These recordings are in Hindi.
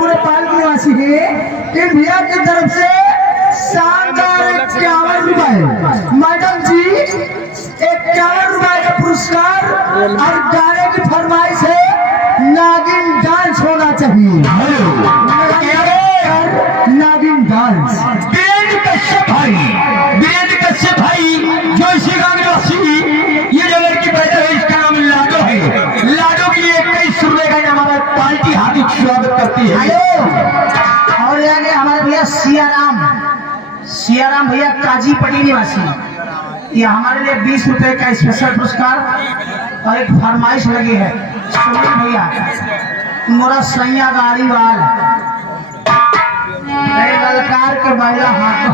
पूरे पाल निवासी है इन भैया की तरफ से शानदार 51 रुपए मैडम जी 51 रुपए का पुरस्कार और गाने की फरमाइश है नागिन डांस होना चाहिए। नागिन डांस वीरेंद्र कश्यप भाई जो इसी गांव निवासी ये जो लड़की पैदा है इसका नाम लाडो है। लाडो के लिए 21 रुपए का हमारा पार्टी हार्दिक स्वागत करती है। और यानी हमारे भैया सियाराम भैया काजीपट्टी निवासी ये हमारे लिए 20 रुपए का स्पेशल पुरस्कार और एक फरमाइश लगी है। सुनिए भैया मोरा सैया गाड़ी वाल ललकार के बैला हाथ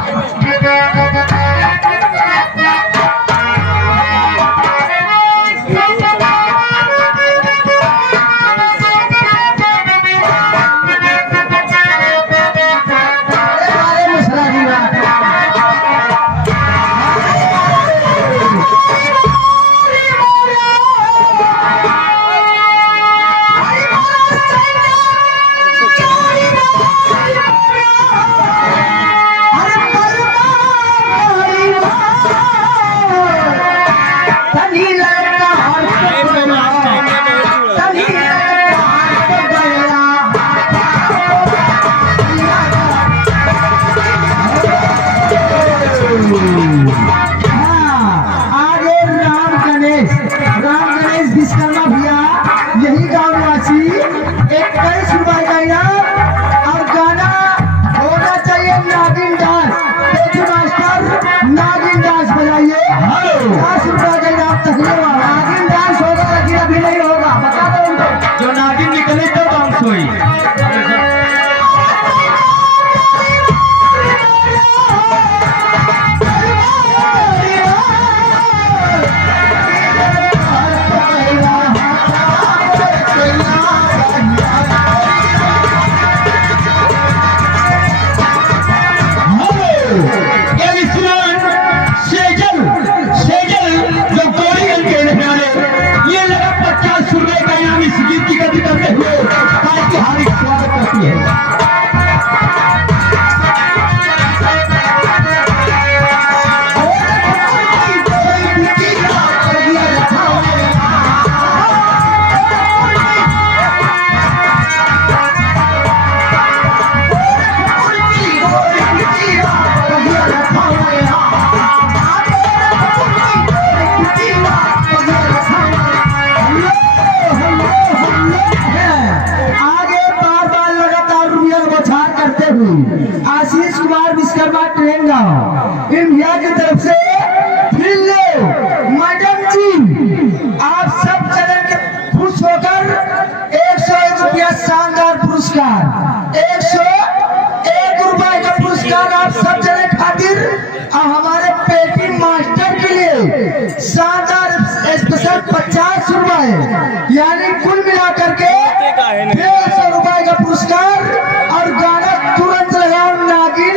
विश्वकर्मा भैया यही गाँव निवासी 21 रुपए का इनाम और गाना होना चाहिए नागिन डांस। मास्टर नागिन डांस बजाइए 10 रुपए का इनाम तकलीफ नागिन डांस होगा लेकिन अभी नहीं होगा बता दो उनको जो नागिन निकले तो डांस हुई। आशीष कुमार विश्वकर्मा ट्रेन गाँव इन भैया की तरफ से फिर मैडम जी आप सब चले के खुश होकर 101 रुपया शानदार पुरस्कार 101 रुपए का पुरस्कार आप सब चले खातिर और हमारे पेटी मास्टर के लिए शानदार स्पेशल 50 रुपए यानी कुल मिलाकर के 150 रुपए का पुरस्कार और गाना तुरंत लगाओ नागिन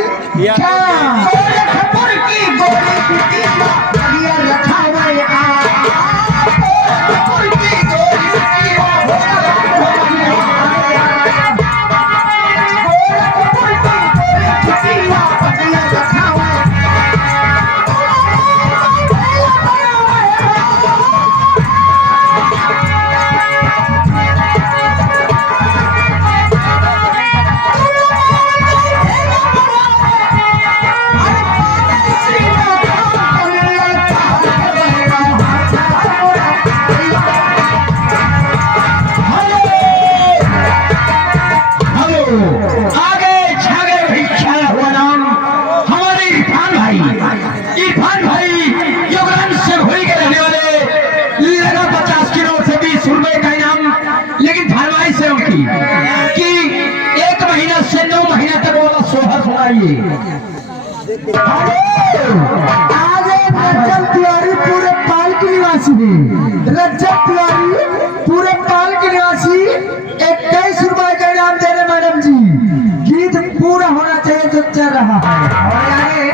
आगे रजत तिवारी पूरे पाल की निवासी है। रजत तिवारी पूरे पाल की निवासी 21 रुपए का इनाम दे रहे मैडम जी। गीत पूरा होना चाहिए जो चल रहा है। और आगे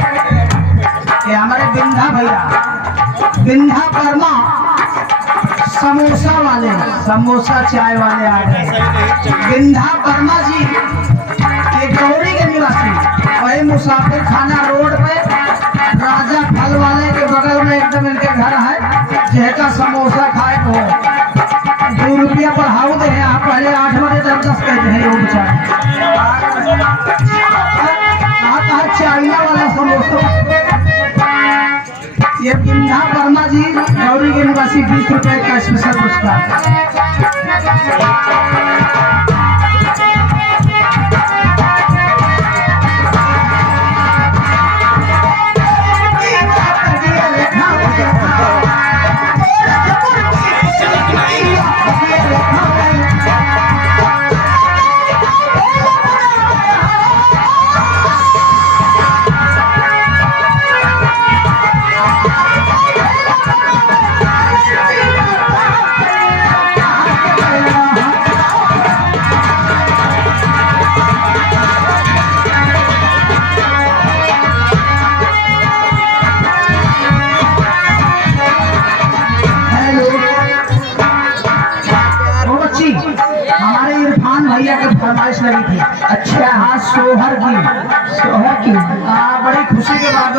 ये हमारे बिंधा भैया, बिंधा वर्मा समोसा वाले, समोसा चाय वाले आ गए। बिंधा वर्मा जी ये गौरी के निवासी, वही मुसाफिर खाना रोड पे राजा फल वाले के बगल में एकदम इनके घर है। जहका समोसा खाए को 2 रुपया बढ़ाओ दे हैं। आप पहले 8 बजे तक 10 कहते हैं लोग चाइना वाला समोसा। ये बिंधा वर्मा जी गौरी के निवासी 20 रुपए का स्पेशल पुरस्कार। हमारे इरफान भैया की फरमाइश लगी थी। अच्छा हाँ, सोहर की। हाँ, बड़ी खुशी के बाद